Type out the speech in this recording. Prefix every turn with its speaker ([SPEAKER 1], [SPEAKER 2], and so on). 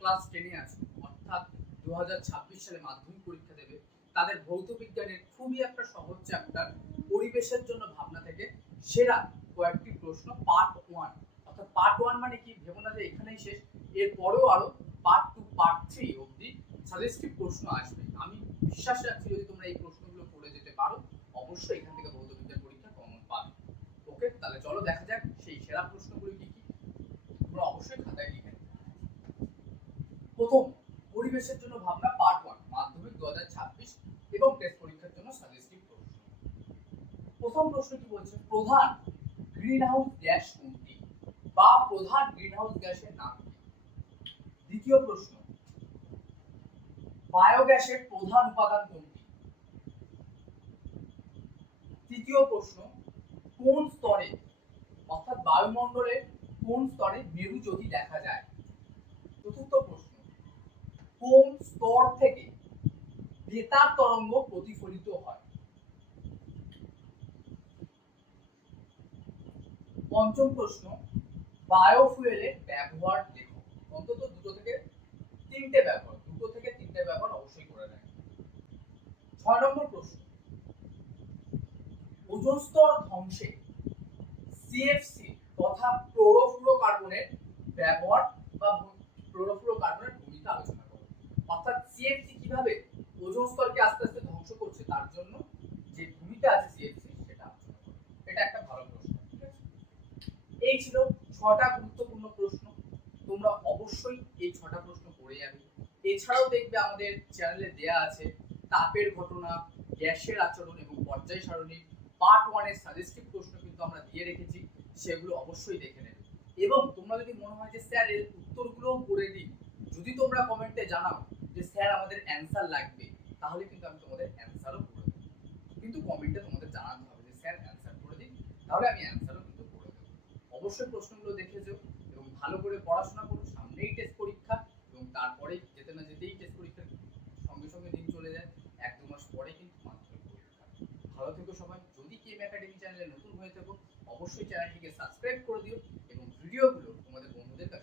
[SPEAKER 1] Class টেনে আছো, অর্থাৎ দু সালে মাধ্যমিক পরীক্ষা দেবে, তাদের ভৌত বিজ্ঞানের খুবই একটা সহজ চ্যাপ্টার পরিবেশের জন্য ভাবনা থেকে সেরা কয়েকটি প্রশ্ন পার্ট ওয়ান অর্থাৎ পার্ট ওয়ান মানে কি? ভেবো না যে এখানেই শেষ। এর পরেও আরও পার্ট টু পার্ট থ্রি অবধি সাজেস্টিভ প্রশ্ন আসবে। আমি বিশ্বাস রাখছি যদি তোমরা এই প্রশ্নগুলো পড়ে যেতে পারো, অবশ্যই এখান থেকে ভৌত বিজ্ঞান পরীক্ষা কমন পাবে। ওকে তাহলে চলো দেখা যাক সেই সেরা প্রশ্নগুলি কি তোমরা অবশ্যই খাতায় লিখে প্রথম পরিবেশের জন্য ভাবনা পার্ট ওয়ান মাধ্যমিক দু এবং টেস্ট পরীক্ষার জন্য সাজেস্টিভ প্রশ্ন প্রথম প্রশ্ন কি বলছে? প্রধান গ্রিনহাউস গ্যাস কোনটি? বা প্রধান গ্রিনহাউস গ্যাসের নাম কি দ্বিতীয় প্রশ্ন বায়োগ্যাসের প্রধান উপাদান কোনটি তৃতীয় প্রশ্ন কোন স্তরে, অর্থাৎ বায়ুমণ্ডলের কোন স্তরে মেরু যদি দেখা যায়? চতুর্থ প্রশ্ন, কোন স্তর থেকে বেতার তরঙ্গ প্রতিফলিত হয়? পঞ্চম প্রশ্ন বায়োফুয়েলের ব্যবহার লেখো। অন্তত দুটো থেকে তিনটে ব্যবহার, দুটো থেকে তিনটে ব্যবহার অবশ্যই করে নেয় ছয় নম্বর প্রশ্ন, ওজন স্তর ধ্বংসে সিএফসি তথা ক্লোরোফ্লোরোকার্বনের ব্যবহার বা ক্লোরোফ্লোরোকার্বনের ভূমিকা আলোচনা করো অর্থাৎ সিএফসি কীভাবে ওজোন স্তরকে আস্তে আস্তে ধ্বংস করছে তার জন্য যে ভূমিকা আছে সিএফসি সেটা আলোচনা করো এটা একটা ভালো প্রশ্ন এই ছিল ছটা গুরুত্বপূর্ণ প্রশ্ন। তোমরা অবশ্যই এই ছটা প্রশ্ন পড়ে যাবে। এছাড়াও দেখবে আমাদের চ্যানেলে দেয়া আছে তাপের ঘটনা, গ্যাসের আচরণ এবং পর্যায় সারণী। পার্ট ওয়ানের সাজেস্টিভ প্রশ্ন কিন্তু আমরা দিয়ে রেখেছি। সেগুলো অবশ্যই দেখে নেবে। এবং তোমরা যদি মনে হয় যে, স্যার, এর উত্তরগুলোও করে দিই যদি তোমরা কমেন্টে জানাও যে, স্যার, আমাদের অ্যান্সার লাগবে, তাহলে কিন্তু আমি তোমাদের অ্যান্সারও করে দেবো। কিন্তু কমেন্টে তোমাদের জানাতে হবে যে, স্যার অ্যান্সার করে দিন, তাহলে আমি অ্যান্সারও কিন্তু করে দেবো। অবশ্যই প্রশ্নগুলো দেখে যেও এবং ভালো করে পড়াশোনা করো, সামনেই টেস্ট পরীক্ষা এবং তারপরেই যেতে না যেতেই টেস্ট পরীক্ষার সঙ্গে সঙ্গে দিন চলে যায়। এক দু মাস পরে কিন্তু মাধ্যমিক পরীক্ষা। ভালো থেকো সবাই। যদি কেম একাডেমি চ্যানেলে নতুন হয়ে থাকো অবশ্যই চ্যানেলটিকে সাবস্ক্রাইব করে দিও এবং ভিডিওগুলো তোমাদের বন্ধুদের কাছে